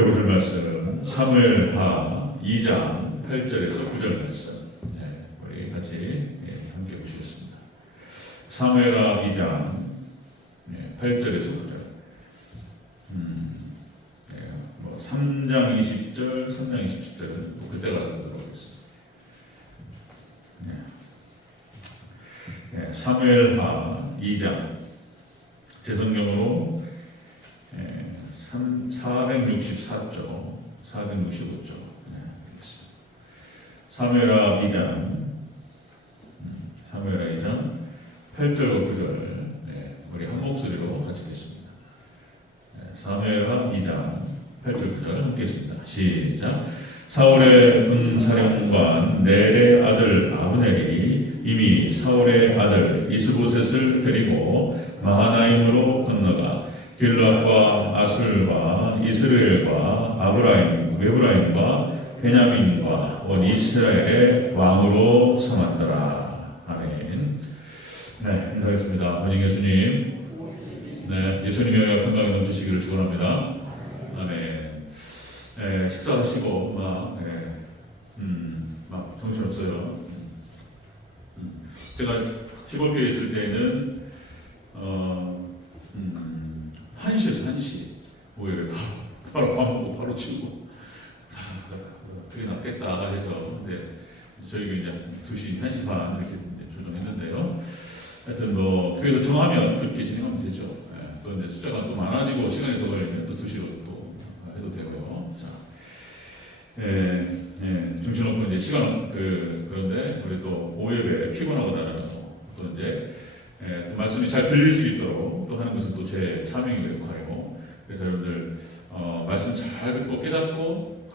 함께 보실 말씀 사무엘하 2장 8절에서 9절 말씀. 우리 같이 함께 보시겠습니다. 사무엘하 2장 8절에서 9절. 3장 20절, 3장 20절은 그때 가서 들어보겠습니다. 사무엘하 2장 제 성경으로 464조, 465조. 사무엘하 2장 8절과 9절. 우리 한 목소리로 같이 읽겠습니다. 사무엘하 2장 8절 9절 함께 읽습니다. 시작. 사울의 군사령관 넬의 아들 아브넬이 이미 사울의 아들 이스보셋을 데리고 마하나임으로 건너가 길앗과 아술과 이스라엘과 에브라임과 베냐민과 온 이스라엘의 왕으로 삼았더라. 아멘. 네, 인사하겠습니다. 원인 예수님. 네, 예수님의 영향 건강에 넘치시기를 축원합니다. 아멘. 식사하시고 막 정신없어요. 제가 시골교회에 있을 때는 1시에서 1시 오후에 바로 밥 먹고 바로 치우고 그게 낫겠다 해서 저희가 이제 2시, 1시 반 이렇게 조정했는데요. 하여튼 교회에서 정하면 그렇게 진행하면 되죠. 또 이제 숫자가 또 많아지고 시간이 더 걸리면 또 2시로 또 해도 되고요. 자, 정신없고 이제 시간 그런데 우리 또 오후에 피곤하거나 또 이제 말씀이 잘 들릴 수 있도록 또 하는 것은 또 제 사명이고 역할이고, 그래서 여러분들 말씀 잘 듣고 깨닫고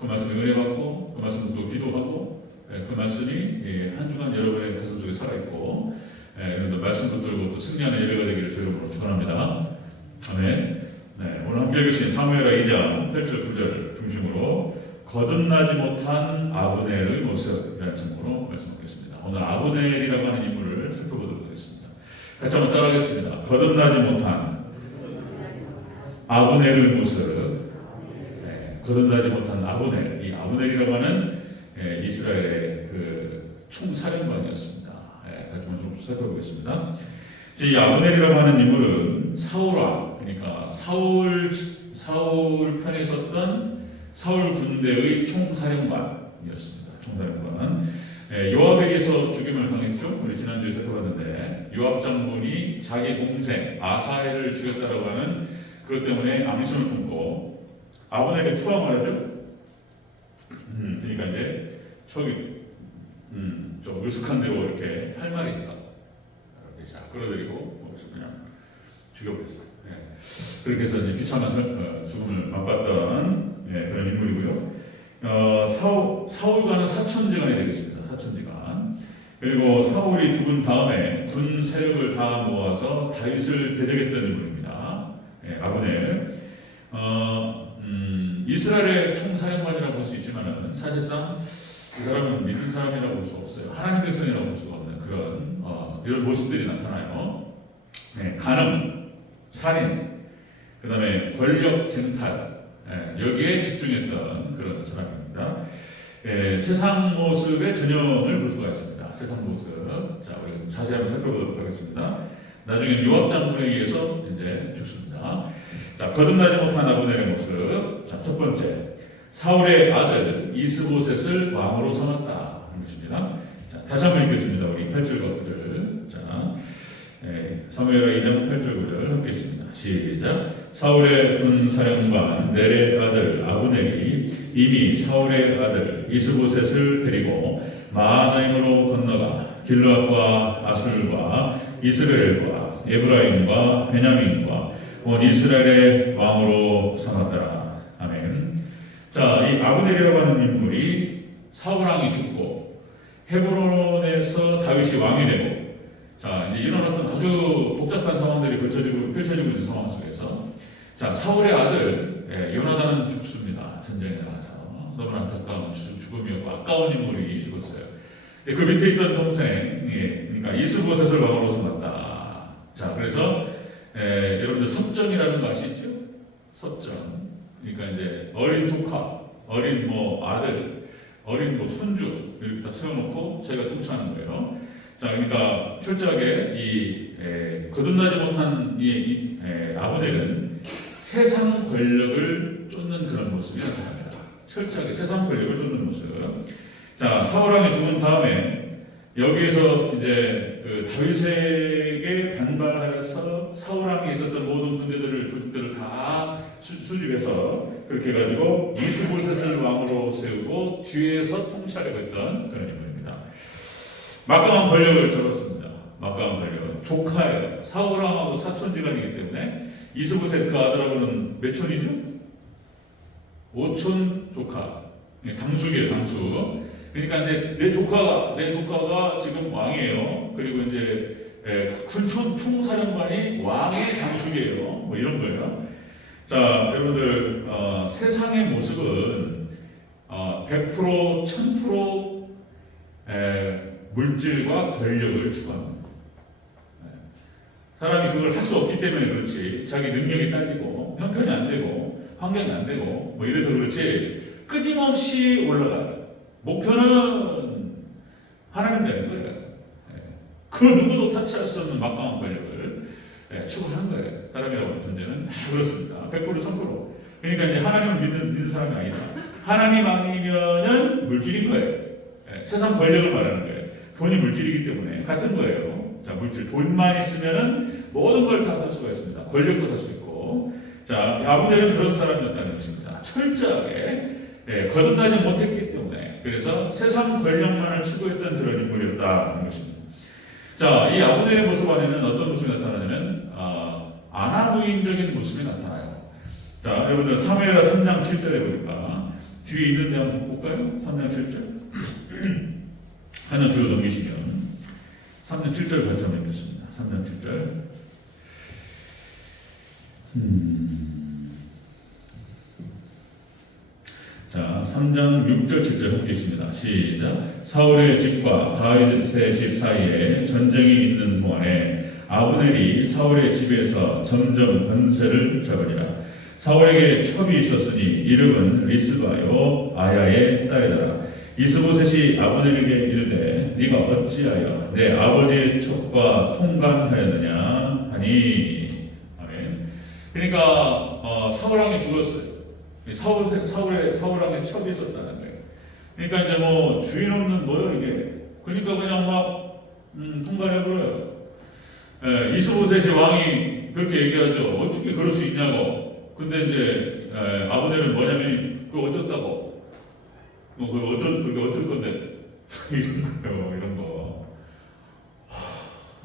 그 말씀에 은혜 받고 그 말씀 또 기도하고 그 말씀이 한 주간 여러분의 가슴 속에 살아있고 여러분들 말씀 붙들고 또 승리하는 예배가 되기를 주의 이름으로 축원합니다. 아멘. 네, 오늘 함께 읽으신 사무엘하 2장 8절 9절을 중심으로 거듭나지 못한 아브넬의 모습이라는 제목으로 말씀드리겠습니다. 오늘 아브넬이라고 하는 인물을 살펴보도록 하겠습니다. 같이 한번 따라하겠습니다. 거듭나지 못한 아브넬의 모습. 거듭나지 못한 아브넬. 이 아브넬이라고 하는 이스라엘의 그 총사령관이었습니다. 같이 한번 좀 살펴보겠습니다. 이 아브넬이라고 하는 인물은 사울왕, 그러니까 사울 편에 섰던 사울 군대의 총사령관이었습니다. 총사령관. 요압에 의해서 죽임을 당했죠. 우리 지난주에 살펴봤는데 요압 장군이 자기 동생 아사엘을 죽였다라고 하는 그것 때문에 암심을 품고 아브넬이 투항을 하죠. 그러니까 이제 저기 좀 으슥한 데로 이렇게 할 말이 있다. 이렇게 자 끌어들이고 그냥 죽여버렸어요. 그렇게 해서 이제 비참한 죽음을 맛봤던 그런 인물이고요. 사울과는 사천지간이 되겠습니다. 사천지간. 그리고 사울이 죽은 다음에 군 세력을 다 모아서 다윗을 대적했던 인물입니다. 아브넬. 이스라엘의 총사령관이라고 볼 수 있지만은 사실상 이 사람은 믿는 사람이라고 볼 수 없어요. 하나님 백성이라고 볼 수가 없는 그런 이런 모습들이 나타나요. 간음, 살인, 그 다음에 권력 쟁탈, 여기에 집중했던 그런 사람입니다. 세상 모습의 전형을 볼 수가 있습니다. 세상 모습. 자, 우리 자세히 한번 살펴보도록 하겠습니다. 나중에 요압 장군에 의해서 이제 죽습니다. 자, 거듭나지 못한 아브넬의 모습. 자, 첫 번째, 사울의 아들 이스보셋을 왕으로 삼았다 하는 것입니다. 자, 다시 한번 읽겠습니다. 우리 8절과 9절. 자, 사무엘하 2장 8절 9절 함께 읽습니다. 시작. 사울의 군사령관 넬의 아들 아브넬이 이미 사울의 아들 이스보셋을 데리고 마하나임으로 건너가 길앗과 아술과 이스라엘과 에브라임과 베냐민과 온 이스라엘의 왕으로 삼았더라. 아멘. 자, 이 아브넬이라고 하는 인물이 사울왕이 죽고 헤브론에서 다윗이 왕이 되고, 자, 이제 이런 어떤 아주 복잡한 상황들이 펼쳐지고 있는 상황 속에서, 자, 사울의 아들 요나단은 죽습니다. 전쟁에 나가서 너무나 안타까운 죽음이었고 아까운 인물이 죽었어요. 그 밑에 있던 동생, 그러니까 이스보셋을 왕으로 삼았다. 자, 그래서 여러분들 섭정이라는 거 아시죠? 섭정. 그러니까 이제 어린 조카, 어린 뭐 아들, 어린 뭐 손주 이렇게 다 세워놓고 자기가 통치하는 거예요. 자, 그러니까 철저하게 거듭나지 못한 아브넬은 세상 권력을 쫓는 그런 모습이 나타납니다. 철저하게 세상 권력을 쫓는 모습. 자, 사울왕이 죽은 다음에 여기에서 이제 그 다윗에게 반발하여서 사울왕이 있었던 모든 군대들을 조직들을 다 수집해서 그렇게 해가지고 이스보셋을 왕으로 세우고 뒤에서 통치하려고 했던 그런 인물입니다. 막강한 권력을 잡았습니다. 막강한 권력. 조카예요. 사울왕하고 사촌지간이기 때문에 이스보셋과 아들하고는 몇 촌이죠? 5촌 조카. 당숙이에요, 당숙. 그러니까 내 조카가 지금 왕이에요. 그리고 이제 총사령관이 왕의 당숙이에요. 뭐 이런 거예요. 자, 여러분들 세상의 모습은 100% 1000% 물질과 권력을 추구합니다. 사람이 그걸 할 수 없기 때문에 그렇지. 자기 능력이 딸리고 형편이 안 되고 환경이 안 되고 뭐 이래서 그렇지. 끊임없이 올라가요. 목표는 하나님 되는 거예요. 그 누구도 타치할 수 없는 막강한 권력을 추구하는 거예요. 사람이라고 하는 존재는 다 그렇습니다. 100% 1000%. 그러니까 이제 하나님을 믿는 사람이 아니다. 하나님 아니면은 물질인 거예요. 세상 권력을 말하는 거예요. 돈이 물질이기 때문에 같은 거예요. 자, 물질 돈만 있으면은 모든 걸 다 살 수가 있습니다. 권력도 살 수 있고. 자, 아브넬은 그런 사람이었다는 것입니다. 철저하게 거듭나지 못했기 때문에 그래서 세상 권력만을 추구했던 그런 인물이었다는 것입니다. 자, 이 아브넬의 모습 안에는 어떤 모습이 나타나냐면 아나무인적인 모습이 나타나요. 자, 여러분들 사무엘하 3장 7절에 보니까 뒤에 있는 데 한번 볼까요? 3장 7절 하나 뒤로 넘기시면 3장 7절 같이 한번 읽겠습니다. 3장 7절 자, 3장 6절 7절 함께 있습니다. 시작. 사울의 집과 다윗의 집 사이에 전쟁이 있는 동안에 아브넬이 사울의 집에서 점점 권세를 잡으니라. 사울에게 첩이 있었으니 이름은 리스바요 아야의 딸이더라. 이스보셋이 아브넬에게 이르되 네가 어찌하여 내 아버지의 첩과 통관하였느냐 하니. 아멘. 그러니까 사울왕이 죽었어요. 사울왕의 첩이 있었다는 거예요. 그러니까 이제 뭐 주인 없는 뭐요 이게. 그러니까 그냥 막 통관해버려요. 이스보셋이 왕이 그렇게 얘기하죠. 어떻게 그럴 수 있냐고. 근데 이제 아브넬은 뭐냐면 그거 어쩌다고. 그게 어쩔 건데. 이런 거.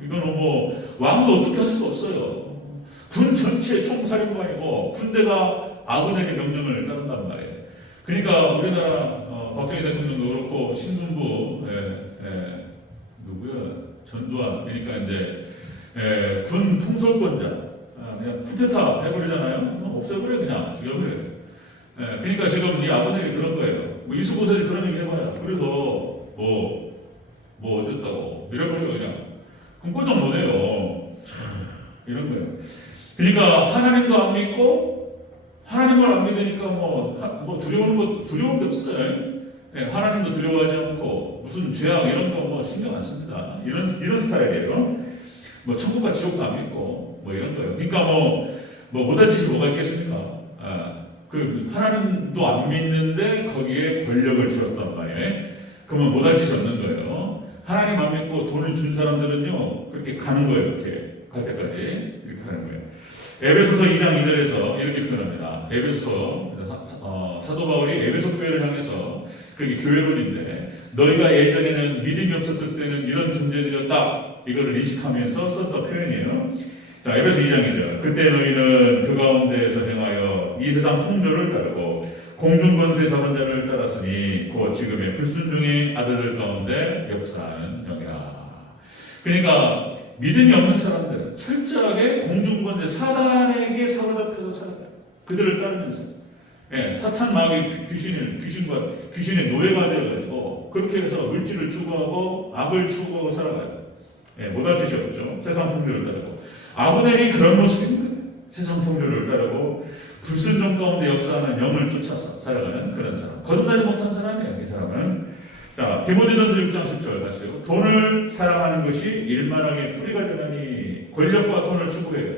이거는 뭐 왕도 어떻게 할 수가 없어요. 군 전체 총사령관이고 군대가 아브넬의 명령을 따른단 말이에요. 그러니까 우리나라 박정희 대통령도 그렇고 신군부 누구야 전두환 그러니까 이제 군 통솔권자 그냥 쿠데타 해버리잖아요. 없애버려 그냥 죽여버려요. 그러니까 지금 이 아브넬이 그런 거예요. 뭐 이스보셋이 그런 얘기 해봐요. 그래서 뭐 어쨌다고 밀어버려 그냥. 그럼 꼼짝 못해요. 이런 거예요. 그러니까 하나님도 안 믿고 하나님을 안 믿으니까 뭐 두려운 게 없어요. 하나님도 두려워하지 않고 무슨 죄악 이런 거 뭐 신경 안 씁니다. 이런 스타일이에요. 뭐 천국과 지옥도 안 믿고 뭐 이런 거예요. 그러니까 뭐 못할 짓이 뭐가 있겠습니까? 그 하나님도 안 믿는데 거기에 권력을 주었단 말이에요. 그러면 못할 짓이 없는 거예요. 하나님 안 믿고 돈을 준 사람들은요 그렇게 가는 거예요. 이렇게 갈 때까지 이렇게 하는 거예요. 에베소서 2장 2절에서 이렇게 표현합니다. 에베소서 사도 바울이 에베소 교회를 향해서 그게 교회론인데 너희가 예전에는 믿음이 없었을 때는 이런 존재들이었다. 이거를 인식하면서 썼던 표현이에요. 자, 에베소 2장 2절. 그때 너희는 그 가운데에서 행하여 이 세상 풍조를 따르고 공중권세 잡은 자를 따랐으니 곧 지금의 불순종의 아들들 가운데 역사하는 영이라. 그러니까 믿음이 없는 사람들은 철저하게 공중권세 사단에게 사로잡혀서 살아가요. 그들을 따르면서 사탄 마귀 귀신의 노예가 되어가지고 그렇게 해서 물질을 추구하고 악을 추구하고 살아가요. 못할 짓이 없죠. 세상 풍조를 따르고 아브넬이 그런 모습입니다. 세상 풍조를 따르고 불순종 가운데 역사하는 영을 쫓아서 살아가는 그런 사람. 거듭나지 못한 사람이에요, 이 사람은. 자, 디모데전서 6장 10절 가시죠. 돈을 사랑하는 것이 일만하게 뿌리가 되나니 권력과 돈을 추구해요.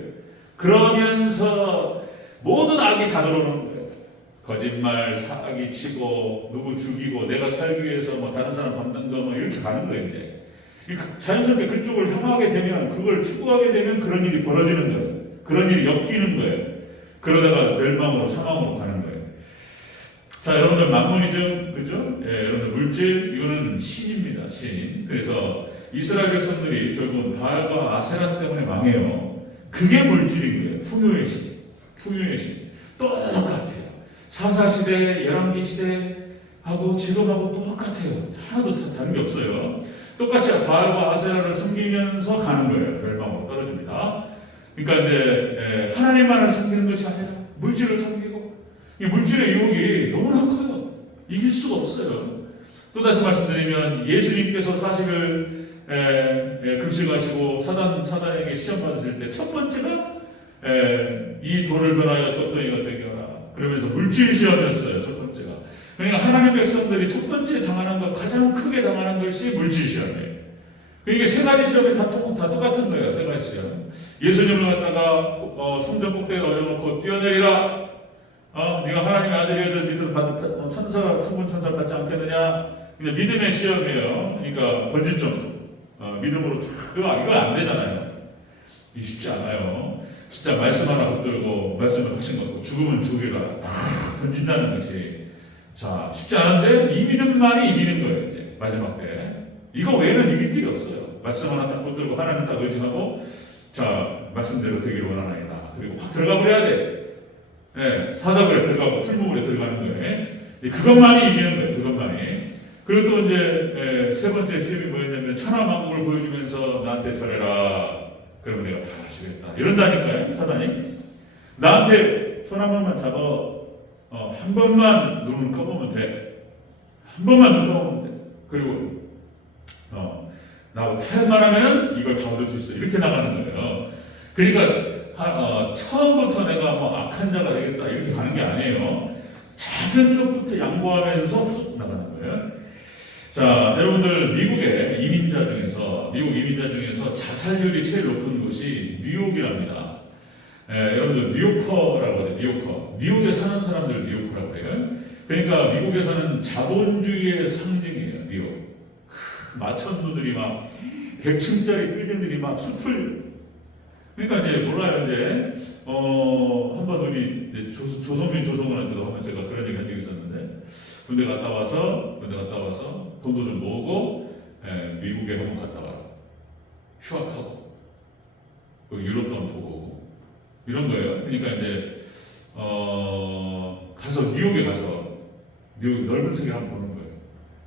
그러면서 모든 악이 다 들어오는 거예요. 거짓말, 사기 치고, 누구 죽이고, 내가 살기 위해서 뭐 다른 사람 밟는 거 뭐 이렇게 가는 거예요, 이제. 자연스럽게 그쪽을 향하게 되면, 그걸 추구하게 되면 그런 일이 벌어지는 거예요. 그런 일이 엮이는 거예요. 그러다가 멸망으로, 사망으로 가는 거예요. 자, 여러분들 만모니즘, 그죠? 예, 여러분들 물질, 이거는 신입니다, 신. 그래서 이스라엘 백성들이 결국은 바알과 아세라 때문에 망해요. 그게 물질인 거예요. 풍요의 신. 풍요의 신. 똑같아요. 사사시대, 열왕기시대하고 지금하고 똑같아요. 하나도 다른 게 없어요. 똑같이 바알과 아세라를 섬기면서 가는 거예요. 멸망으로 떨어집니다. 그러니까 이제 하나님만을 섬기는 것이 아니라 물질을 섬기고, 이 물질의 유혹이 너무나 커요. 이길 수가 없어요. 또 다시 말씀드리면 예수님께서 40일 금식하시고 사단에게 시험 받으실 때 첫 번째가 이 돌을 변하여 떴더니가 되게 하라. 그러면서 물질 시험이었어요. 첫 번째가. 그러니까 하나님의 백성들이 첫 번째 당하는 것, 가장 크게 당하는 것이 물질 시험이에요. 그러니까 세 가지 시험이 다 똑같은 거예요. 세 가지 시험. 예수님을 갖다가 성전 꼭대기에 올려놓고 뛰어내리라. 네가 하나님의 아들이어도 니들 천사, 성분 천사 받지 않겠느냐. 믿음의 시험이에요. 그러니까 번지 점프. 믿음으로 이거 안 되잖아요. 이 쉽지 않아요. 진짜 말씀 하나 붙들고 말씀을 확신 갖고 죽으면 죽이라 던진다는 것이 자 쉽지 않은데 이 믿음만이 이기는 거예요. 이제 마지막 때 이거 외에는 이길 길이 없어요. 말씀 하나 딱 붙들고 하나님 딱 의지하고 자 말씀대로 되기를 원하나이다. 그리고 확 들어가 버려야 돼. 네, 사자굴에 들어가고 풀무불에 들어가는 거예요. 그것만이 이기는 거예요. 그것만이. 그리고 또 이제 세 번째 시험이 뭐였냐면 천하만국을 보여주면서 나한테 절해라. 그러면 내가 다 하시겠다. 이런다니까요, 사단이. 나한테 손 한 번만 잡아, 한 번만 눈을 감으면 돼. 한 번만 눈 감으면 돼. 그리고, 나하고 태양만 하면은 이걸 다 얻을 수 있어. 이렇게 나가는 거예요. 그러니까, 처음부터 내가 뭐 악한 자가 되겠다. 이렇게 가는 게 아니에요. 작은 것부터 양보하면서 훅 나가는 거예요. 자, 여러분들 미국 이민자 중에서 자살률이 제일 높은 곳이 뉴욕이랍니다. 여러분들 뉴요커라고 하죠. 뉴요커. 뉴욕에 사는 사람들 뉴요커라고 해요. 그러니까 미국에서는 자본주의의 상징이에요. 뉴욕. 마천루들이 막 100층짜리 빌딩들이 막 숲을 그러니까 이제 몰라요. 이제 한번 우리 조성원한테도 한번 제가 그런 얘기 한 적이 있었는데 군대 갔다 와서 돈도 좀 모으고 미국에 한번 갔다 와라. 휴학하고 유럽도 한번 보고 오고 이런 거예요. 그러니까 이제 가서 뉴욕에 가서 뉴욕 넓은 세계 한번 보는 거예요.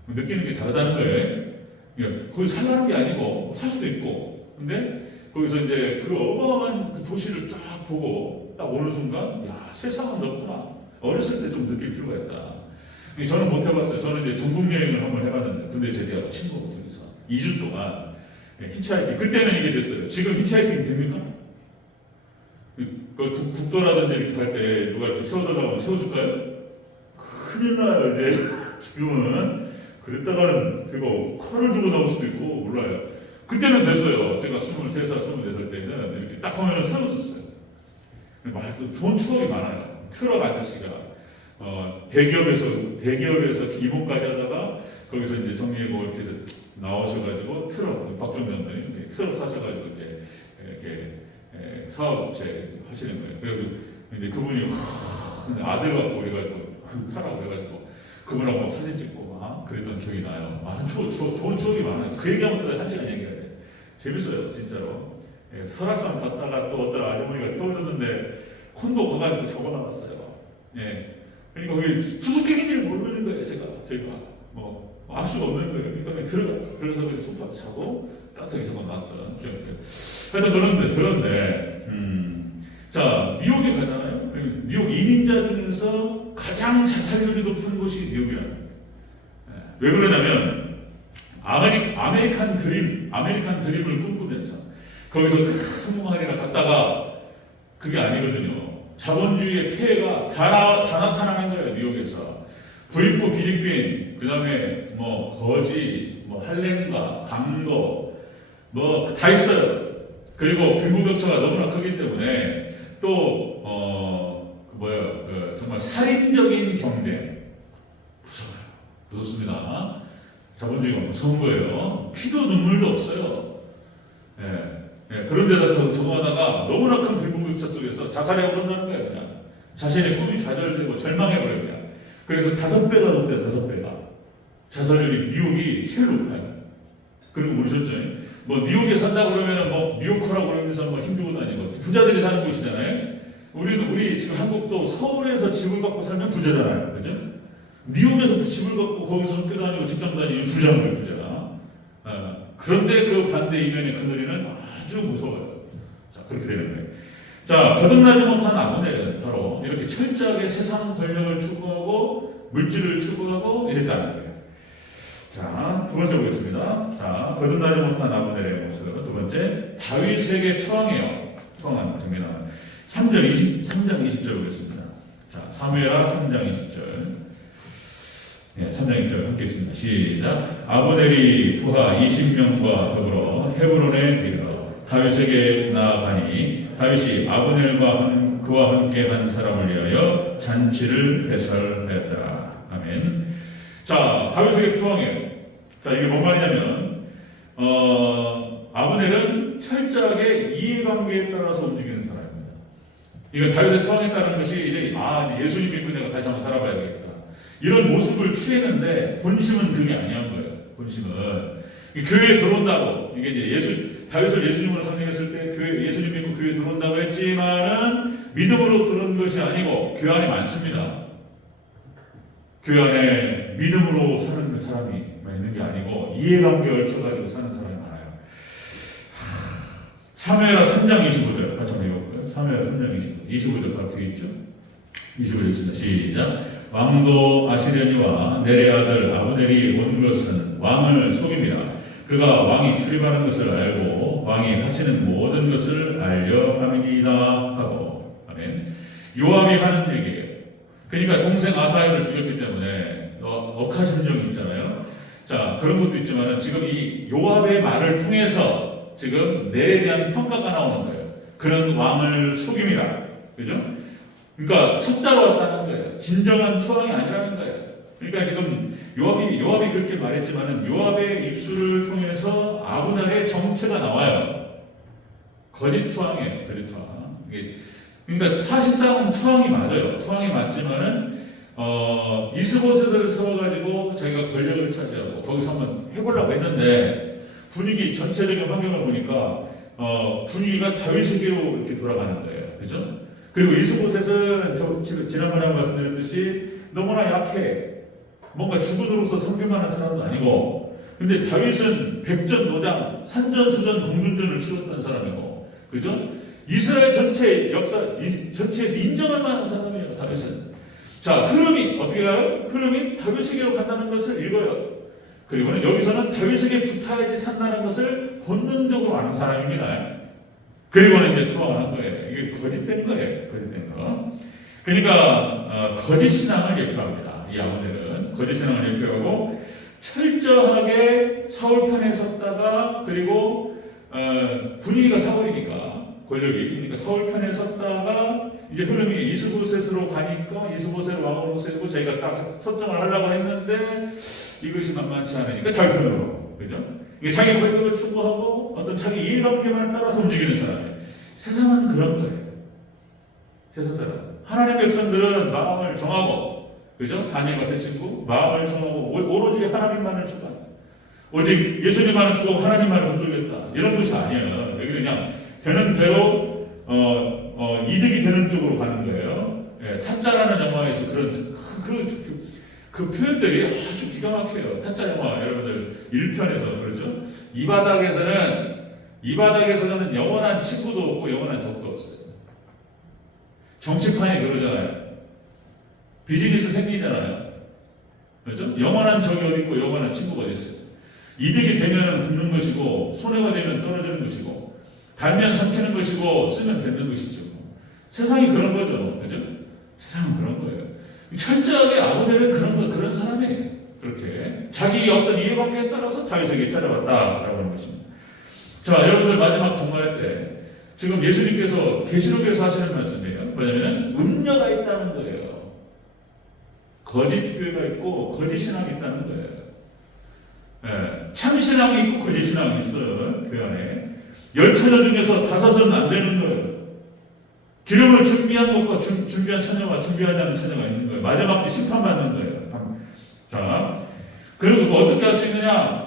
느끼는 게 다르다는 거예요. 그러니까 거기 살라는 게 아니고 살 수도 있고 근데 거기서 이제 그 어마어마한 그 도시를 쫙 보고 딱 오는 순간 야 세상은 넓구나. 어렸을 때 좀 느낄 필요가 있다. 저는 못 해봤어요. 저는 이제 전국 여행을 한번 해봤는데 군대 제대하고 친구하고 둘이서 2주 동안 히치하이킹. 그때는 이게 됐어요. 지금 히치하이킹 됩니까? 그 국도라든지 이렇게 갈 때 누가 이렇게 세워달라고 하면 세워줄까요? 큰일 나요 이제. 지금은 그랬다가는 그거 칼을 주고 나올 수도 있고 몰라요. 그때는 됐어요. 제가 23살, 24살 때는 이렇게 딱 하면 세워줬어요. 또 좋은 추억이 많아요. 트럭 아저씨가 대기업에서 이모까지 하다가 거기서 이제 정리해고 이렇게 해서 나오셔가지고 트럭 박종현 의원이 트럭 사셔가지고 이렇게 사업업체 하시는 거예요. 그래서 이제 그분이 아들 갖고 그래가지고 타라고 해가지고 그분하고 막 사진 찍고 막 그랬던 기억이 나요. 좋은 추억이 많아요. 그 얘기하면 또 1시간 얘기해야 돼. 재밌어요, 진짜로. 설악산 갔다가 또 어떤 아주머니가 태워줬는데 콘도 가가지고 적어놔봤어요. 그러니까 거기 수수께끼인지를 모르는 거예요, 저희가. 알 수가 없는 거예요. 그러니까 들어가. 그래서 그냥 소파 자고 따뜻하게 적어놨던 기억이 하여튼 그런데, 자, 뉴욕에 가잖아요. 뉴욕 이민자 중에서 가장 자살률이 높은 곳이 뉴욕이라는 거예요. 왜 그러냐면, 아메리칸 드림을 꿈꾸면서 거기서 성공하리라 갔다가 그게 아니거든요. 자본주의의 폐해가 다 나타나는 거예요. 뉴욕에서 부익부 필리핀, 그 다음에 뭐 거지, 뭐 할렘가, 강도, 뭐 다 있어요. 그리고 빈부격차가 너무나 크기 때문에 또 정말 살인적인 경쟁 무서워요. 무섭습니다. 자본주의가 무서운 거예요. 피도 눈물도 없어요. 그런데다 적응하다가 너무나 큰 빈부격차 속에서 자살해버린다는 거예요. 그냥 자신의 꿈이 좌절되고 절망해버려요. 그냥. 그래서 5배가 높대요. 5배가 자살률이 뉴욕이 제일 높아요. 그리고 모르셨죠? 뭐 뉴욕에 산다 그러면은 뭐 뉴요커라고 그러면서 뭐 힘주고 다니고 부자들이 사는 곳이잖아요. 우리 지금 한국도 서울에서 집을 갖고 살면 부자잖아요. 그죠? 뉴욕에서 집을 갖고 거기서 학교 다니고 직장 다니면 부자인 부자가. 그런데 그 반대 이면의 그늘이는 아주 무서워요. 자, 그렇게 되는 거예요. 자, 거듭나지 못한 아브넬은 바로 이렇게 철저하게 세상 권력을 추구하고 물질을 추구하고 이랬다는 거예요. 자, 두 번째 보겠습니다. 자, 거듭나지 못한 아브넬의 모습. 두 번째, 다윗에게 투항해요. 투항하는 장면은 3장 20절 보겠습니다. 자, 사무엘하 3장 20절. 네, 3장 1절 함께 있습니다. 시작. 아브넬이 부하 20명과 더불어 헤브론에 이르러 다윗에게 나아가니 다윗이 아브넬과 그와 함께 한 사람을 위하여 잔치를 배설하였더라. 아멘. 자, 다윗에게 투항해요. 자, 이게 뭔 말이냐면 아브넬은 철저하게 이해관계에 따라서 움직이는 사람입니다. 이건 다윗의 투항했다는 것이 이제 예수님 믿고 내가 다시 한번 살아봐야겠다. 이런 모습을 취했는데 본심은 그게 아니한 거예요. 본심은 교회에 들어온다고 이게 이제 다윗을 예수님으로 선택했을 때 예수님 믿고 교회에 들어온다고 했지만은 믿음으로 들어온 것이 아니고 교회 안에 많습니다. 교회 안에 믿음으로 사는 사람이 있는 게 아니고 이해관계를 켜가지고 사는 사람이 많아요. 사무엘하 3장 25절 같이 한번 읽어볼까요? 사무엘하 3장 25절 바로 뒤에 있죠. 25절 있습니다. 시작. 왕도 아시려니와 넬의 아들 아브넬이 온 것은 왕을 속입니다. 그가 왕이 출입하는 것을 알고 왕이 하시는 모든 것을 알려 함이니이다 하고. 아멘. 요압이 하는 얘기예요. 그러니까 동생 아사엘을 죽였기 때문에 억하심정이 있잖아요. 자, 그런 것도 있지만 지금 이 요압의 말을 통해서 지금 넬에 대한 평가가 나오는 거예요. 그런 왕을 속임이라. 그죠? 그러니까 첩자로 왔다는 거예요. 진정한 투항이 아니라는 거예요. 그러니까 지금 요압이 그렇게 말했지만 요압의 입술을 통해서 아브넬의 정체가 나와요. 거짓 투항이에요. 거짓 투항. 그러니까 사실상 투항이 맞아요. 투항이 맞지만은 이스보셋을 세워가지고 자기가 권력을 차지하고 거기서 한번 해보려고 했는데 분위기 전체적인 환경을 보니까 분위기가 다윗에게로 이렇게 돌아가는 거예요. 그죠? 그리고 이스보셋은 지난번에 말씀드렸듯이 너무나 약해. 뭔가 주군으로서 섬길만한 사람도 아니고, 근데 다윗은 백전노장, 산전수전, 공중전을 치렀던 사람이고, 그죠? 이스라엘 전체 역사, 전체에서 인정할 만한 사람이에요, 다윗은. 자, 흐름이 어떻게 가요? 흐름이 다윗에게로 간다는 것을 읽어요. 그리고는 여기서는 다윗에게 붙어야지 산다는 것을 본능적으로 아는 사람입니다. 그리고는 이제 투항한 거예요. 이게 거짓된 거예요. 거짓된 거. 그러니까 거짓 신앙을 예표합니다. 이 아브넬은 거짓 신앙을 예표하고 철저하게 사울 편에 섰다가 그리고 분위기가 사울이니까 권력이 그러니까 사울 편에 섰다가 이제 흐름이 이스보셋으로 가니까 이스보셋을 왕으로 세우고 자기가 딱 설정을 하려고 했는데 이것이 만만치 않으니까 다윗 편으로 그죠? 이게 자기 권력을 추구하고 어떤 자기 이해관계만 따라서 움직이는 사람이에요. 세상은 그런 거예요. 세상 사람. 하나님의 백성들은 마음을 정하고, 그죠? 다니엘과 세 친구, 마음을 정하고, 오로지 하나님만을 추구한다. 오직 예수님만을 추구하고 하나님만을 붙들겠다. 이런 것이 아니에요. 왜 그러냐? 되는 대로, 이득이 되는 쪽으로 가는 거예요. 예, 타짜라는 영화에서 그 표현들이 아주 기가 막혀요. 타짜 영화 여러분들 1편에서 그렇죠? 이 바닥에서는 영원한 친구도 없고 영원한 적도 없어요. 정치판이 그러잖아요. 비즈니스 생기잖아요. 그렇죠? 영원한 적이 어디 있고 영원한 친구가 어디 있어요. 이득이 되면 붙는 것이고 손해가 되면 떨어지는 것이고 달면 삼키는 것이고 쓰면 뱉는 것이죠. 세상이 그런 거죠. 그죠? 세상은 그런 거예요. 철저하게 아브넬은 그런 사람이에요. 그렇게 자기 어떤 이해관계에 따라서 다윗에게 찾아왔다라고 하는 것입니다. 자, 여러분들 마지막 종말의 때 지금 예수님께서 계시록에서 하시는 말씀이에요. 뭐냐면 음녀가 있다는 거예요. 거짓 교회가 있고 거짓 신앙이 있다는 거예요. 예, 참 신앙이 있고 거짓 신앙이 있어요. 교회 안에. 10처녀 중에서 5은 안 되는 거예요. 기름을 준비한 것과 준비한 처녀와 준비하지 않은 처녀가 있는 거예요. 마지막 때 심판받는 거예요. 자, 그리고 어떻게 할 수 있느냐?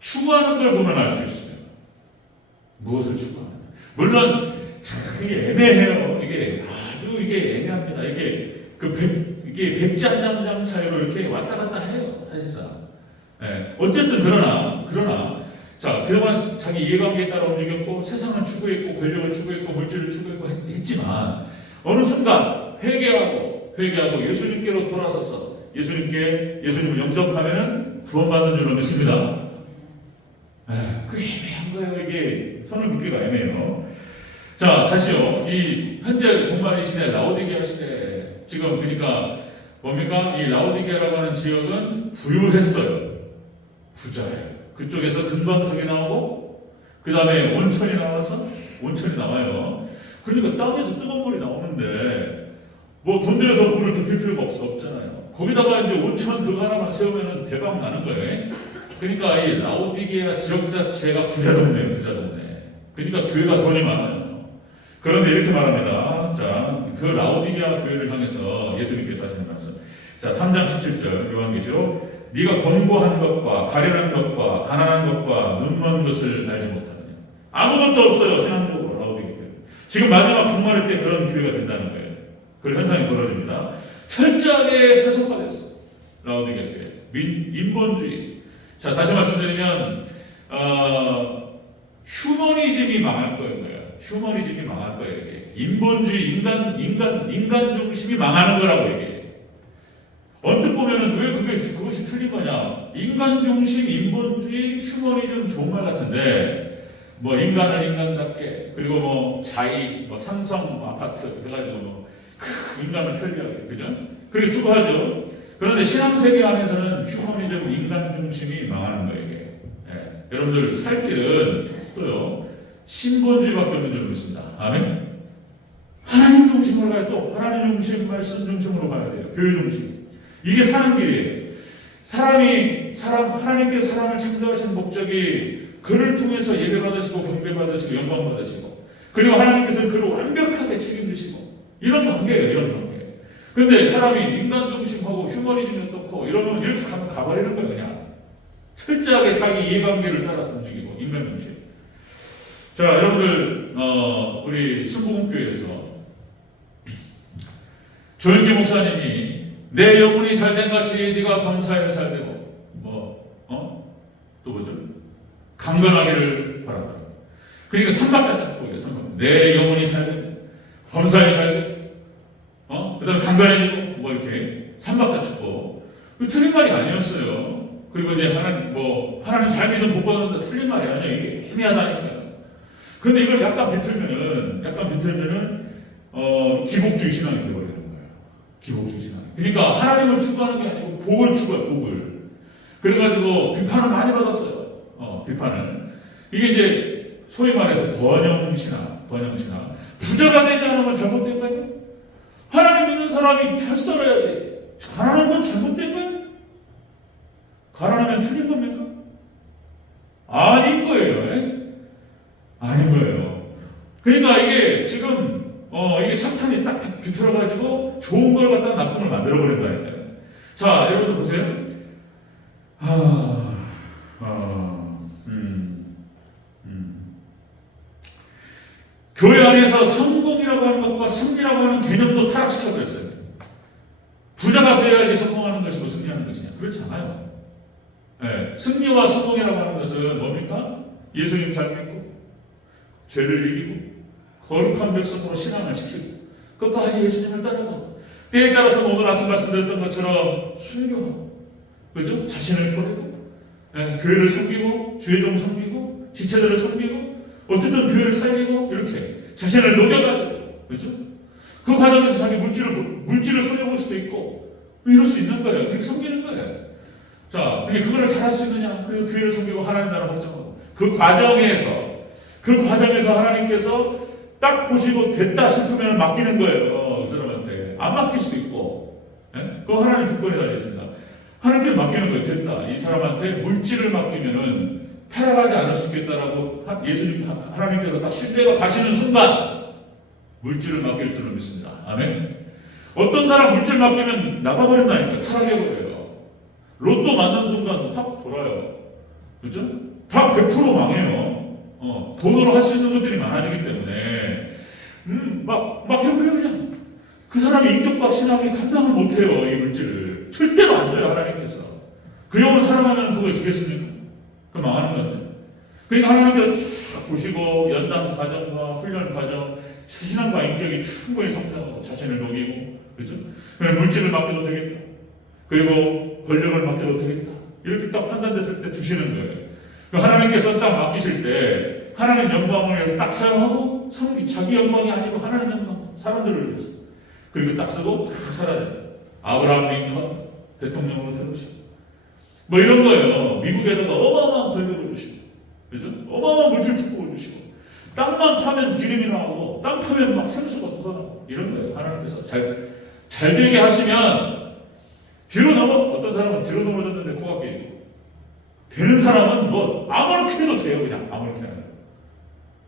추구하는 걸 보면 알 수 있어요. 무엇을 추구하느냐? 물론 그게 애매해요. 이게 애매합니다. 이게 백장장장 차이로 이렇게 왔다 갔다 해요. 사실상. 네. 어쨌든 그러나 자, 그동안 자기 이해관계에 따라 움직였고 세상을 추구했고 권력을 추구했고 물질을 추구했고 했지만 어느 순간 회개하고 예수님께로 돌아서서 예수님을 영접하면 구원받는 줄로 믿습니다. 그게 애매한 거예요. 이게 손을 묶기가 애매해요. 자, 다시요. 이 현재 종말의 시대, 라오디게아 시대, 지금 그러니까 뭡니까? 이 라오디게아라고 하는 지역은 부유했어요. 부자예요. 그쪽에서 금광석이 나오고 그 다음에 온천이 나와요. 그러니까 땅에서 뜨거운 물이 나오는데 뭐 돈 들여서 물을 덮일 필요가 없잖아요. 거기다가 이제 온천 그거 하나만 세우면 대박 나는 거예요. 그러니까 이 라오디게아 지역 자체가 부자 동네예요. 그러니까 교회가 돈이 많아요. 그런데 이렇게 말합니다. 자, 그 라오디게아 교회를 향해서 예수님께서 하시는 말씀. 자, 3장 17절 요한계시록 네가 권고한 것과 가련한 것과 가난한 것과 눈먼 것을 알지 못하느냐. 아무것도 없어요. 신앙적으로 라오디게아 교회. 지금 마지막 종말의 때 그런 기회가 된다는 거예요. 그런 현상이 벌어집니다. 철저하게 세속화됐어. 라오디게아 교회. 인본주의. 자, 다시 말씀드리면 휴머니즘이 망할 거예요. 휴머니즘이 망할 거예요. 이게. 인본주의, 인간 중심이 망하는 거라고 얘기해요. 언뜻 보면은 왜 그것이 틀린 거냐? 인간 중심, 인본주의, 휴머니즘 좋은 말 같은데, 뭐 인간은 인간답게, 그리고 뭐 자익, 뭐 삼성 아파트 해가지고 뭐 인간을 편리하게, 그죠? 그렇게 추구하죠. 그런데 신앙 세계 안에서는 휴머니즘, 인간 중심이 망하는 거예요. 이게. 예. 여러분들 살 길은 또요 신본주의밖에 없는 줄 믿습니다. 아멘. 하나님 중심으로 가야 또 하나님 중심, 말씀 중심으로 가야 돼요. 교회 중심. 이게 사는 길이에요. 하나님께서 사람을 창조하신 목적이 그를 통해서 예배받으시고 경배받으시고 영광받으시고 그리고 하나님께서 그를 완벽하게 책임지시고 이런 관계예요. 그런데 사람이 인간 중심하고 휴머니즘이 어떻고 이러면 이렇게 가버리는 거예요. 그냥 철저하게 자기 이해관계를 따라 움직이고 인간 중심. 자, 여러분들 우리 순복음교회에서 조영기 목사님이 내 영혼이 잘된 같이 네가 범사에 잘되고 또 뭐죠? 강건하기를 바란다. 그러니까 삼박자 축복이에요. 내 영혼이 잘되고 범사에 잘되고 그 다음에 강건해지고 뭐 이렇게 삼박자 축복. 틀린 말이 아니었어요. 그리고 이제 하나님 잘 믿으면 복 받는다. 틀린 말이 아니에요. 이게 애매하다니까요. 근데 이걸 약간 비틀면은 기복주의 신앙이 되어버리는 거예요. 기복주의 신앙. 그러니까 하나님을 추구하는 게 아니고 복을 추구해요. 복을. 그래가지고 비판을 많이 받았어요. 비판을. 이게 이제 소위 말해서 번영신앙. 부자가 되지 않으면 잘못된 거예요. 하나님 믿는 사람이 잘 살아야지. 가난한 건 잘못된 거예요? 가난하면 틀린 겁니까? 아닌 거예요. 아닌 거예요. 그러니까 이게 지금 이게 사탄이 딱 비틀어가지고 좋은 걸 갖다 나쁜 걸 만들어버린다니까요. 자, 여러분들 보세요. 교회 안에서 성공이라고 하는 것과 승리라고 하는 개념도 타락시켜버렸어요. 부자가 되어야지 성공하는 것이고 승리하는 것이냐? 그렇지 않아요. 네, 승리와 성공이라고 하는 것은 뭡니까? 예수님 잘 믿고 죄를 이기고 거룩한 백성으로 신앙을 지키고 끝까지 예수님을 따라가고 때에 따라서 오늘 아침 말씀드렸던 것처럼 순교하고 그렇죠? 자신을 버리고 교회를 섬기고 주의종 섬기고 지체들을 섬기고 어쨌든 교회를 살리고 이렇게 자신을 녹여가지고 그렇죠? 그 과정에서 자기 물질을 손해볼 수도 있고 이럴 수 있는 거예요. 그렇게 섬기는 거예요. 자, 그거를 잘할 수 있느냐? 그리고 교회를 섬기고 하나님 나라를 확장하고 그 과정에서 하나님께서 딱 보시고 됐다 싶으면 맡기는 거예요. 그 사람한테 안 맡길 수도 있고, 그거 하나님 주권에 달려 있습니다. 하나님께 맡기는 거예요. 됐다. 이 사람한테 물질을 맡기면은 타락하지 않을 수 있겠다라고 예수님 하나님께서 딱 신뢰가 가시는 순간 물질을 맡길 줄을 믿습니다. 아멘. 어떤 사람 물질 맡기면 나가버린다니까. 타락해버려요. 로또 맞는 순간 확 돌아요. 그죠? 다 100% 망해요. 돈으로 할 수 있는 것들이 많아지기 때문에 막 해버려요. 그냥 그 사람의 인격과 신앙이 감당을 못해요. 이 물질을 절대로 안 줘요. 하나님께서 그 영혼 사랑하면 그거 주겠습니까? 그 망하는 건데. 그러니까 하나님께서 쭉 보시고 연단 과정과 훈련 과정, 신앙과 인격이 충분히 성장하고 자신을 녹이고, 그죠? 그냥 물질을 맡겨도 되겠다. 그리고 권력을 맡겨도 되겠다. 이렇게 딱 판단됐을 때 주시는 거예요. 하나님께서 딱 맡기실 때 하나님 영광을 위해서 딱 사용하고 자기 영광이 아니고 하나님 영광, 사람들을 위해서 그리고 딱 쓰고 딱 살아야 돼요. 아브라함 링컨 대통령으로 세우시고 뭐 이런 거예요. 미국에다가 어마어마한 권력을 주시고, 그죠? 어마어마한 물질 축복을 주시고, 땅만 파면 기름이 나오고, 땅 파면 막 생수가 솟아나고, 이런 거예요. 하나님께서 잘 되게 하시면, 어떤 사람은 뒤로 넘어졌는데 코가 깨지고, 되는 사람은 뭐, 아무렇게 해도 돼요. 그냥, 아무렇게 해도.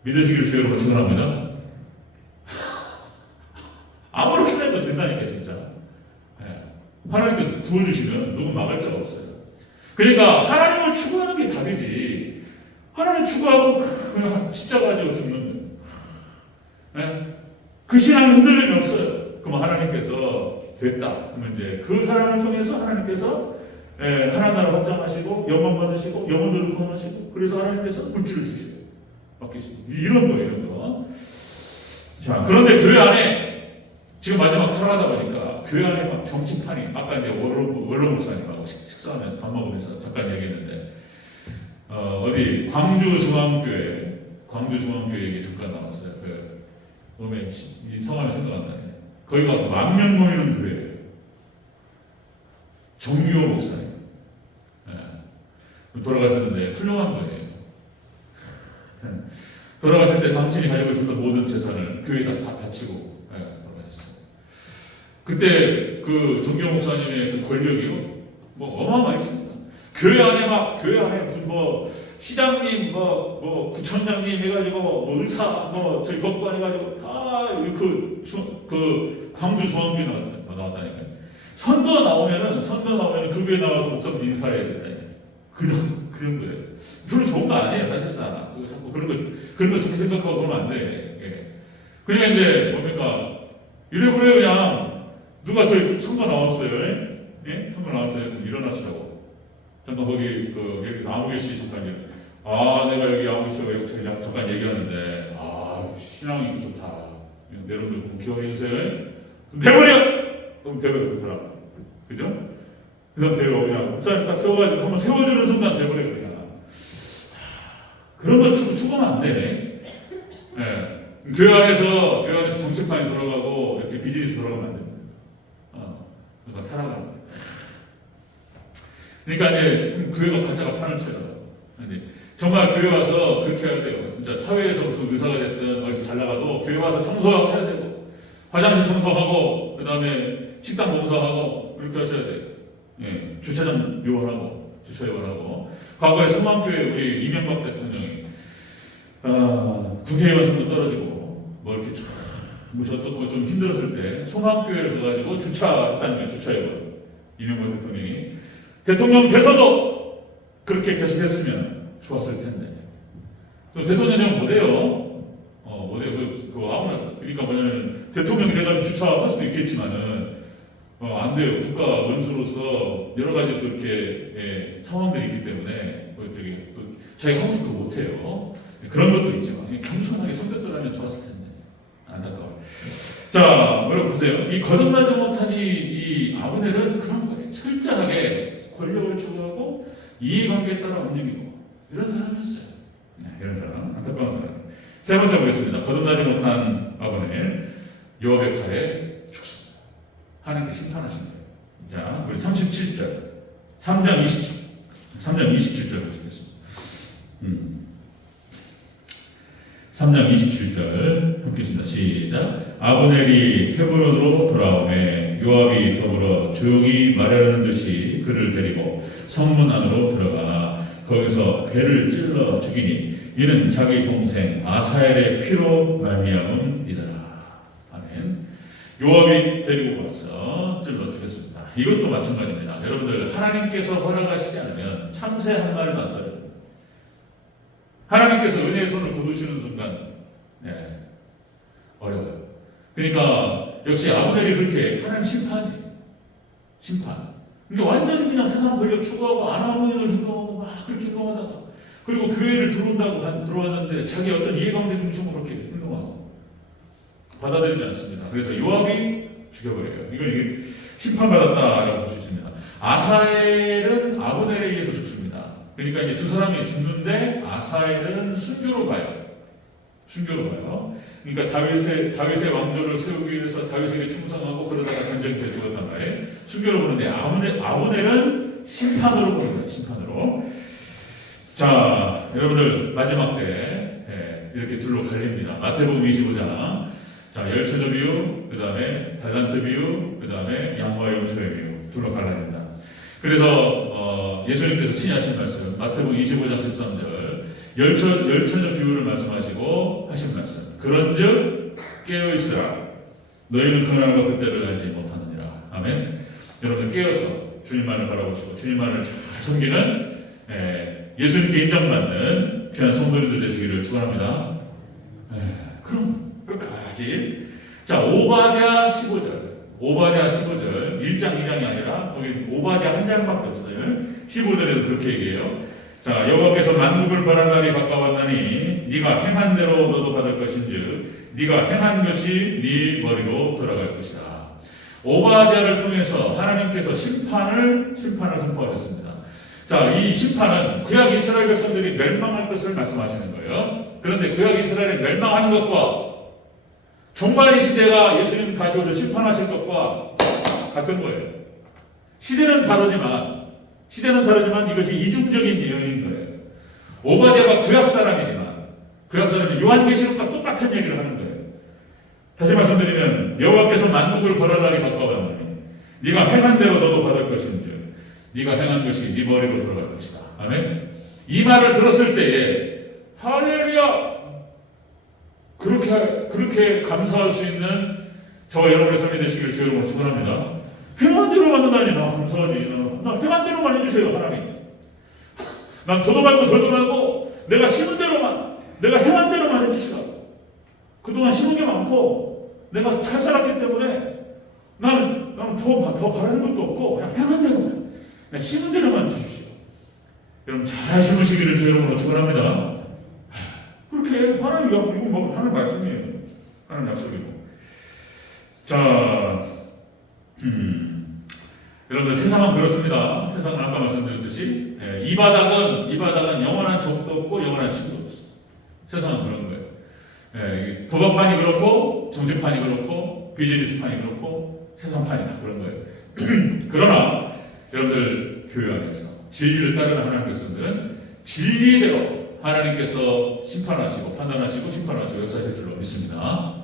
믿으시길 주여로 축원합니다. 아무렇게 해도 된다니까, 진짜. 하나님께서 부어주시면 누구 막을 자가 없어요. 그러니까 하나님을 추구하는 게 답이지. 하나님 추구하고 그냥 십자가 가지고 죽는 거예요. 그 신앙이 흔들림이 없어요. 그럼 하나님께서 됐다. 그러면 이제 그 사람을 통해서 하나님께서 하나님 나라 확장하시고 영광 받으시고 영혼들을 구원하시고 그래서 하나님께서 물질을 주시고 맡기시고 이런 거예요. 이런 거. 자, 그런데 교회 안에 지금 마지막 타락하다 보니까 교회 안에 막 정치판이 아까 이제 원로 목사님하고 식사하면서 밥 먹으면서 잠깐 얘기했는데 어디 광주 중앙교회 얘기 잠깐 나왔어요. 그 이 성함이 생각 안 나네. 거기가 10,000명 모이는 교회예요. 정규호 목사님 돌아가셨는데 훌륭한 거예요. 돌아가실 때 당신이 가지고 있었던 모든 재산을 교회에다 다 바치고 그때 그 정규호 목사님의 그 권력이요, 뭐 어마어마했습니다. 교회 안에 무슨 뭐 시장님, 뭐 구청장님 해가지고 뭐 의사, 뭐 저희 법관 해가지고 다 그 광주 중앙교회 나왔다니까요. 선거 나오면은 그 교회 나와서 목사님 인사해야 된다니까요. 그런 거예요. 별로 좋은 거 아니에요, 사실상. 그거 자꾸 그런 거 좋게 생각하고 그러면 안 돼. 그러니까 이제 뭡니까 이래 그래요. 그냥 누가 저희 선거 나왔어요. 선거 나왔어요. 일어나시라고. 잠깐 거기 여기 아무개 씨 잠깐 얘기. 내가 여기 아무개 씨가 잠깐 얘기하는데 신앙이 좋다. 여러분들 기억해 주세요. 내버려. 그럼 돼버려 그 사람. 그죠? 그 사람 돼요. 그냥 목사님 딱 세워가지고 한번 세워주는 순간 돼버려 그냥. 그런 거 추구하면 안 되네. 교회 안에서 정치판이 돌아가고 이렇게 비즈니스 돌아가면 안 됩니다. 그러니까 타락하는 거예요. 그러니까 이제 교회가 가짜가 판을 쳐요. 정말 교회 와서 그렇게 해야 돼요. 진짜 사회에서 무슨 의사가 됐든 어디서 잘 나가도 교회 와서 청소하고 해야 되고, 화장실 청소하고, 그 다음에 식당 봉사하고 이렇게 하셔야 돼요. 주차장 요원하고, 주차 요원하고. 과거에 소망교회 우리 이명박 대통령이 국회의원 선거 떨어지고 뭐 이렇게 어떻고 좀 힘들었을 때 소망교회를 가가지고 주차했다는 거예요. 주차요원 이명박 대통령이. 대통령 돼서도 그렇게 계속했으면 좋았을 텐데. 대통령은 못해요. 아무나. 그러니까 뭐냐면 대통령이 돼가지고 주차할 수도 있겠지만은 안 돼요. 국가 원수로서 여러 가지 또 이렇게 상황들이 있기 때문에 또 자기가 하고 싶은 거 못해요. 그런 것도 있지만 겸손하게 성격들하면 좋았을 텐데. 안타까워요. 자, 여러분 보세요. 이 거듭나지 못한 이 아브넬은 그런 거예요. 철저하게 권력을 추구하고 이해관계에 따라 움직이고 이런 사람이었어요. 이런 사람, 안타까운 사람. 세 번째 보겠습니다. 거듭나지 못한 아브넬. 요압의 칼에 죽습니다. 하나님께 심판하신 거예요. 자, 우리 37절, 3장 20절, 3장 27절 보시겠습니다. 3장 27절 읽겠습니다. 시작. 아브넬이 헤브론으로 돌아오매 요압이 더불어 조용히 말하려는 듯이 그를 데리고 성문 안으로 들어가 거기서 배를 찔러 죽이니 이는 자기 동생 아사엘의 피로 말미암음이더라. 아멘. 요압이 데리고 와서 찔러 죽였습니다. 이것도 마찬가지입니다. 여러분들 하나님께서 허락하시지 않으면 참새 한 마리도 안 떨어집니다. 하나님께서 은혜의 손을 거두시는 순간 어려워요. 그러니까 역시 아브넬이 그렇게 하나님 심판. 그러니까 완전히 그냥 세상 권력 추구하고 아나무인을 행동하고 막 그렇게 행동하다가 그리고 교회를 들어왔는데 자기 어떤 이해관계 중심으로 그렇게 행동하고 받아들이지 않습니다. 그래서 요압이 죽여버려요. 이게 심판받았다라고 볼 수 있습니다. 아사엘은 아브넬에 의해서 죽습니다. 그러니까 이제 두 사람이 죽는데 아사엘은 순교로 가요. 그러니까 다윗의 왕조를 세우기 위해서 다윗에게 충성하고 그러다가 전쟁 때 죽었단 말이에요. 순교로 보는데 아브넬은 심판으로 보는 거예요. 심판으로. 자, 여러분들 마지막 때 이렇게 둘로 갈립니다. 마태복음 25장. 자, 열처녀 비유, 그 다음에 달란트 비유, 그 다음에 양과 염소의 비유 둘로 갈라집니다. 그래서 예수님께서 친히 하신 말씀 마태복음 25장 13절 열처녀 비유를 말씀하시고 하신 말씀 그런즉 깨어있으라 너희는 그날과 그때를 알지 못하느니라. 아멘. 여러분 깨어서 주님만을 바라보시고 주님만을 잘 섬기는 예수님께 인정받는 귀한 성도님들 되시기를 축원합니다. 그럼 끝까지. 자, 오바댜 15절 1장 2장이 아니라 거기 오바댜 한 장밖에 없어요. 15절에도 그렇게 얘기해요. 자, 여호와께서 만국을 벌할 날이 가까웠나니 네가 행한 대로 너도 받을 것인즉 네가 행한 것이 네 머리로 돌아갈 것이다. 오바댜를 통해서 하나님께서 심판을 선포하셨습니다. 자, 이 심판은 구약 이스라엘 백성들이 멸망할 것을 말씀하시는 거예요. 그런데 구약 이스라엘이 멸망하는 것과 종말 이 시대가 예수님 다시 오셔 심판하실 것과 같은 거예요. 시대는 다르지만 이것이 이중적인 예언인 거예요. 오바댜가 구약 사람이지만 요한계시록과 똑같은 얘기를 하는 거예요. 다시 말씀드리면 여호와께서 만국을 벌할 날이 가까웠나니 네가 행한 대로 너도 받을 것인즉 네가 행한 것이 네 머리로 들어갈 것이다. 아멘. 이 말을 들었을 때에 할렐루야 그렇게 감사할 수 있는 저와 여러분의 삶이 되시기를 주 여러분 축원합니다. 행한 대로 받는다니 나 감사하지. 나 행한 대로만 해주세요 하나님. 난 더도 말고 덜도 말고 내가 심은 대로만 내가 행한 대로만 해주시라. 그동안 심은 게 많고 내가 잘 살았기 때문에 나는 더 바라는 것도 없고 그냥 행한 대로만 그냥 심은 대로만 주십시오. 여러분 잘 심으시기를 주 여러분으로 축원합니다. 그렇게 하나님 이거 하는 말씀이에요. 하는 약속이고. 자, 여러분들 세상은 그렇습니다. 세상은 아까 말씀드렸듯이 이 바닥은 영원한 적도 없고 영원한 친구도 없어. 세상은 그런 거예요. 도박판이 그렇고 정치판이 그렇고 비즈니스판이 그렇고 세상판이 다 그런 거예요. 그러나 여러분들 교회 안에서 진리를 따르는 하나님 백성들은 진리대로 하나님께서 심판하시고 판단하시고 심판하시고 역사하실 줄로 믿습니다.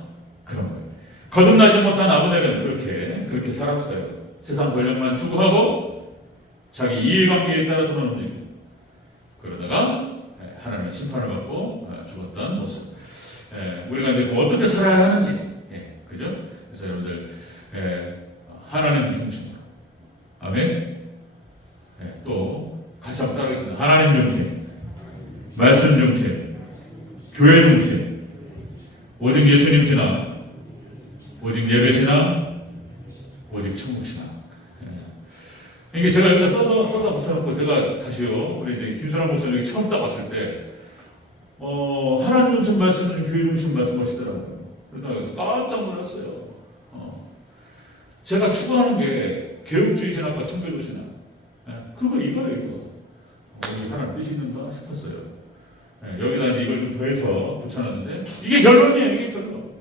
그런 거예요. 거듭나지 못한 아브넬은 그렇게 살았어요. 세상 권력만 추구하고 자기 이해관계에 따라서만 움직이고 그러다가 하나님의 심판을 받고 죽었던 모습. 우리가 이제 어떻게 살아야 하는지, 그죠? 그래서 여러분들 하나님 중심, 아멘. 또 다시 한번 따르겠습니다. 하나님 중심, 말씀 중심, 교회 중심, 오직 예수님 신앙, 오직 예배 신앙, 오직 천국 신앙. 이게 제가 여기다 쏟아 붙여놓고 제가 다시요 우리 이제 김선환 목사님 처음 딱 왔을 때 하나님 중심 말씀은 교회 중심 말씀하시더라고요. 그러다 깜짝 놀랐어요. 제가 추구하는 게 개혁주의 신학과 청교도 신학. 이거예요. 하나님 뜻이 있는가 싶었어요. 여기다 이제 이걸 좀 더해서 붙여놨는데 이게 결론이에요. 이게 결론.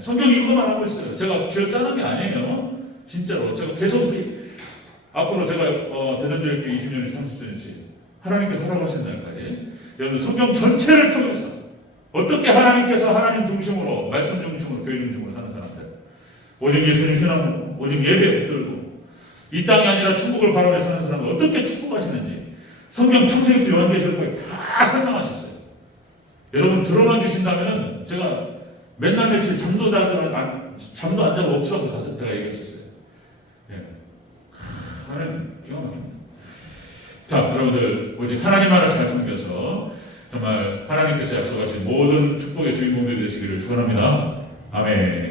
성경이 이거만 하고 있어요. 제가 쥐어짜는 게 아니에요. 진짜로 제가 계속 앞으로 제가 대전교회 20년이 30년이지 하나님께서 허락하신 날까지 여러분 성경 전체를 통해서 어떻게 하나님께서 하나님 중심으로 말씀 중심으로 교회 중심으로 사는 사람들 오직 예수님 신앙 오직 예배 붙들고 이 땅이 아니라 천국을 바라보며 사는 사람을 어떻게 축복하시는지 성경 창세기부터 요한계시록까지 다 설명하셨어요. 여러분 들어만 주신다면 제가 맨날 며칠 잠도 안 자고 억지라도 다 제가 얘기했었어요. 하나님 기가 막힙니다. 자, 여러분들 오직 하나님만을 잘 섬겨서 정말 하나님께서 약속하신 모든 축복의 주인공들이 되시기를 축원합니다. 아멘.